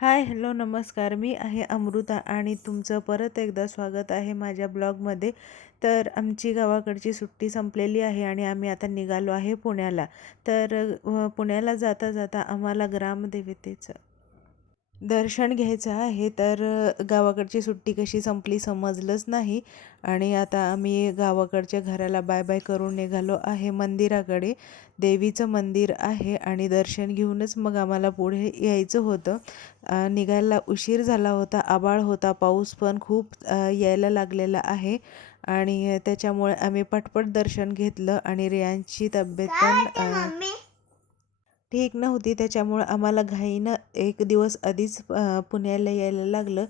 Hi hello नमस्कार. मी आहे अमृता आणि तुमचं परत एकदा स्वागत आहे माझ्या ब्लॉगमध्ये. तर आमची गावाकडची सुट्टी संपलेली आहे आणि आम्ही आता निघालो आहे पुण्याला. तर पुण्याला जाता जाता आम्हाला ग्रामदेवतेचं दर्शन घ्यायचं आहे तर गावाकडची सुट्टी कशी संपली समजलंच नाही. आणि आता आम्ही गावाकडच्या घराला बाय बाय करून निघालो आहे मंदिराकडे. देवीचं मंदिर आहे आणि दर्शन घेऊनच मग आम्हाला पुढे यायचं होतं. निघायला उशीर झाला होता आभाळ होता पाऊस पण खूप यायला लागलेला आहे. आणि त्याच्यामुळे आम्ही पटपट दर्शन घेतलं आणि रियांची तब्येत पण ठीक नव्हती. त्याच्यामुळं आम्हाला घाईनं एक दिवस आधीच पुण्याला यायला लागलं.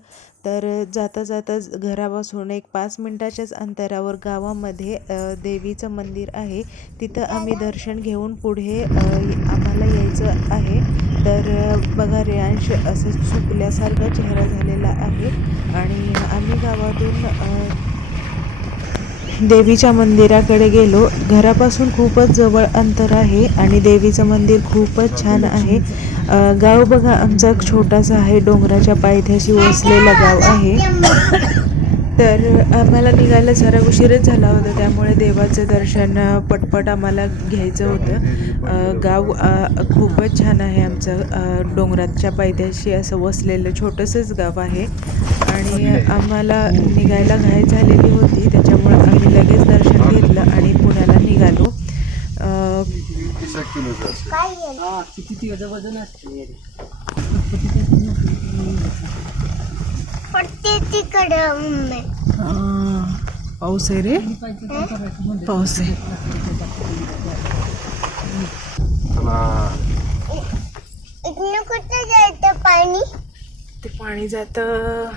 तर जाता जाताच घरापासून एक पाच मिनटाच्याच अंतरावर गावामध्ये देवीचं मंदिर आहे. तिथं आम्ही दर्शन घेऊन पुढे आम्हाला यायचं आहे. तर बघा रेयांश असं चुकल्यासारखा चेहरा झालेला आहे. आणि आम्ही गावातून देवीच्या मंदिराकडे गेलो. घरापासून खूपच जवळ अंतर आहे आणि देवीचं मंदिर खूपच छान आहे. गाव बघा आमचा छोटासा आहे. डोंगराच्या पायथ्याशी वसलेला गाव आहे. तर आम्हाला निघायला जरा उशीरच झाला होता त्यामुळे देवाचं दर्शन पटपट आम्हाला घ्यायचं होतं. गाव खूपच छान आहे आमचं. डोंगराच्या पायथ्याशी असं वसलेलं छोटंसंच गाव आहे. आणि आम्हाला निघायला घाई झालेली होती त्याच्यामुळे आम्ही लगेच दर्शन घेतलं आणि पुण्याला निघालो. अ, हा पाऊस आहे रे? पाऊस आहे. इथनं कुठं जायचं पाणी? ते पाणी जातं.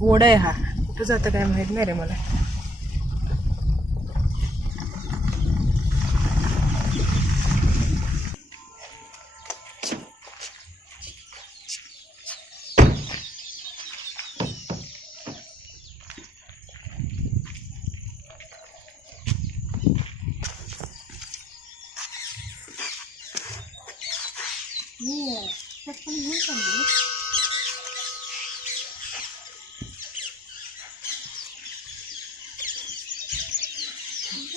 ओढ आहे हा. कुठं जातं काय माहीत नाही रे मला.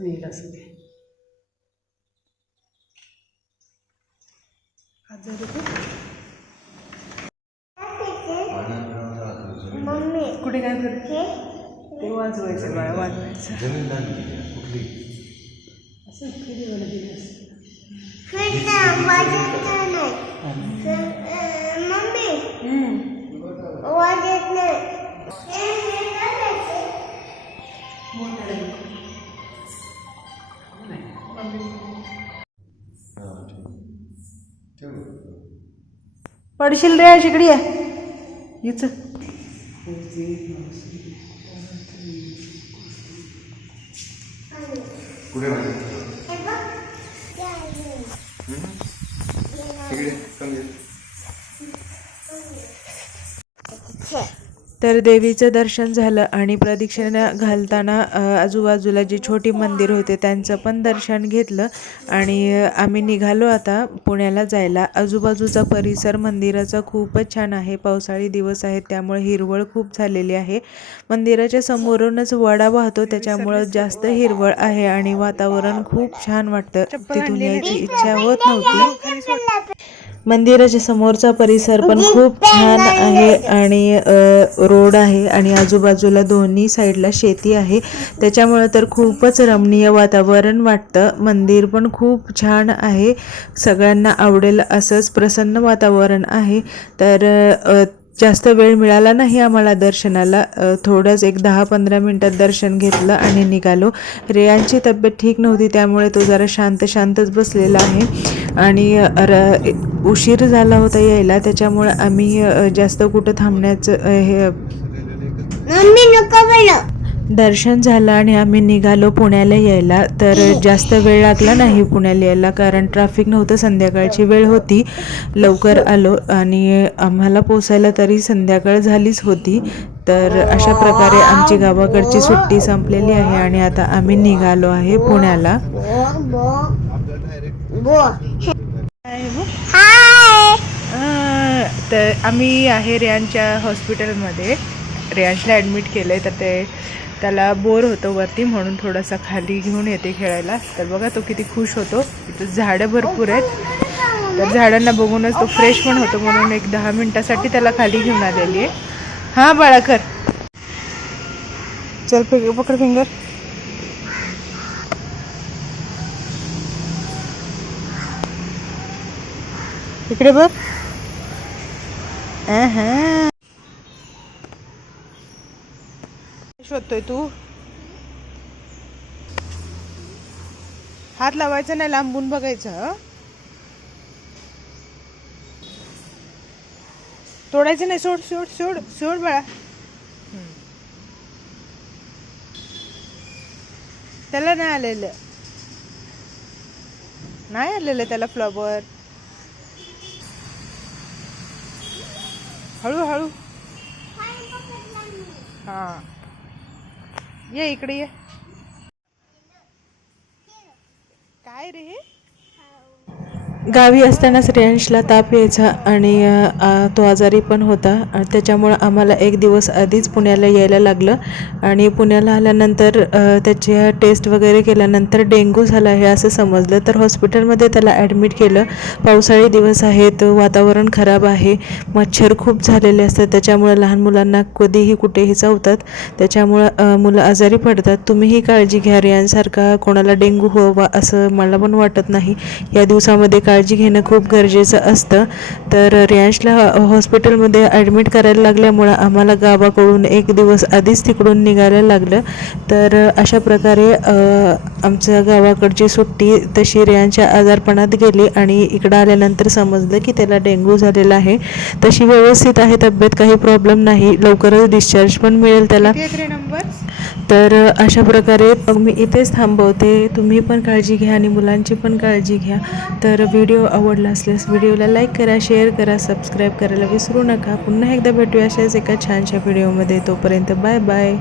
पण येईल असं ते मम्मी. कुठे काय हे? ते वाजवायचं बाळा वाजवायचं. असं इतके दिवस दिले असते फिरता वाजत नाही फिर- अं, मम्मी वाजत नाही हे हे करायचं पडशील रे शिकडी आहे हिच कुठे. तिकडे कमी तर देवीचं दर्शन झालं आणि प्रदक्षिणा घालताना आजूबाजूला जे छोटी मंदिर होते त्यांचं पण दर्शन घेतलं आणि आम्ही निघालो आता पुण्याला जायला. आजूबाजूचा परिसर मंदिराचा खूपच छान आहे. पावसाळी दिवस आहेत त्यामुळे हिरवळ खूप झालेली आहे. मंदिराच्या समोरूनच वडा वाहतो त्याच्यामुळं जास्त हिरवळ आहे आणि वातावरण खूप छान वाटतं. तिथून यायची इच्छा होत नव्हती. मंदिराच्या समोरचा परिसर पण खूप छान आहे आणि रोड आहे आणि आजूबाजूला दोन्ही साईडला शेती आहे. त्याच्यामुळे तर खूपच रमणीय वातावरण वाटतं. मंदिर पण खूप छान आहे. सगळ्यांना आवडेल असंच प्रसन्न वातावरण आहे. तर जास्त वेळ मिळाला नाही आम्हाला दर्शनाला. थोडंच एक दहा पंधरा मिनटात दर्शन घेतलं आणि निघालो. रेयांची तब्येत ठीक नव्हती त्यामुळे तो जरा शांत शांतच बसलेला आहे. आणि र उशीर झाला होता यायला त्याच्यामुळे आम्ही जास्त कुठं थांबण्याचं हे मम्मी नको बोलो. दर्शन झालं आणि आम्ही निघालो पुण्याला यायला तर जास्त वेळ लागला नाही पुण्याला यायला कारण ट्रॅफिक नव्हतं संध्याकाळची वेळ होती. लवकर आलो आणि आम्हाला पोचायला तरी संध्याकाळ झालीच होती. तर अशा प्रकारे आमची गावाकडची सुट्टी संपलेली आहे आणि आता आम्ही निघालो आहे पुण्याला. तर आम्ही आहे रियांच्या हॉस्पिटलमध्ये रियांशला ॲडमिट केलं आहे तर ते त्याला बोर होतं वरती म्हणून थोडासा खाली घेऊन येते खेळायला. तर बघा तो किती खुश होतो. इथं झाडं भरपूर आहेत. तर झाडांना बघूनच तो फ्रेश पण होतो म्हणून एक दहा मिनटासाठी त्याला खाली घेऊन आलेली आहे. हां बाळाकर चल पकड फिंगर इकडे बघ. हां शोधतोय तू? हात लावायचा नाही लांबून बघायचं हं? तोडायचं नाही सोड सोड सोड सोड बाळा. त्याला नाही आलेलं. नाही आलेलं त्याला फ्लॉवर. हळू हळू. हा. ये इकडे ये. काय रे हे? गावी असताना श्रेयांशला ताप यायचा आणि तो आजारी पण होता. त्याच्यामुळं आम्हाला एक दिवस आधीच पुण्याला यायला लागलं. आणि पुण्याला आल्यानंतर अ, त्याची टेस्ट वगैरे केल्यानंतर डेंग्यू झाला आहे असं समजलं. तर हॉस्पिटलमध्ये त्याला ॲडमिट केलं. पावसाळी दिवस आहेत वातावरण खराब आहे मच्छर खूप झालेले असतात. त्याच्यामुळं लहान मुलांना कधीही कुठेही चावतात. त्याच्यामुळं मुलं आजारी पडतात. तुम्हीही काळजी घ्या. रियांसारखा कोणाला डेंग्यू व्हावा असं मला पण वाटत नाही. या दिवसामध्ये काळजी काळजी घेणं खूप गरजेचं असतं. तर रियांशला हॉस्पिटलमध्ये ॲडमिट करायला लागल्यामुळं आम्हाला गावाकडून एक दिवस आधीच तिकडून निघायला लागलं. तर अशा प्रकारे आमच्या गावाकडची सुट्टी तशी रियांच्या आजारपणात गेली आणि इकडं आल्यानंतर समजलं की त्याला डेंग्यू झालेला आहे. तशी व्यवस्थित आहे तब्येत काही प्रॉब्लेम नाही लवकरच डिस्चार्ज पण मिळेल त्याला. तर अशा प्रकारे मग मी इथेच थांबवते. तुम्ही पण काळजी घ्या आणि मुलांची पण काळजी घ्या. तर व्हिडिओ आवडला असल्यास व्हिडिओला लाईक करा शेअर करा सबस्क्राईब करायला विसरू नका. पुन्हा एकदा भेटूया अशाच एका छानशा व्हिडिओमध्ये. तोपर्यंत बाय बाय.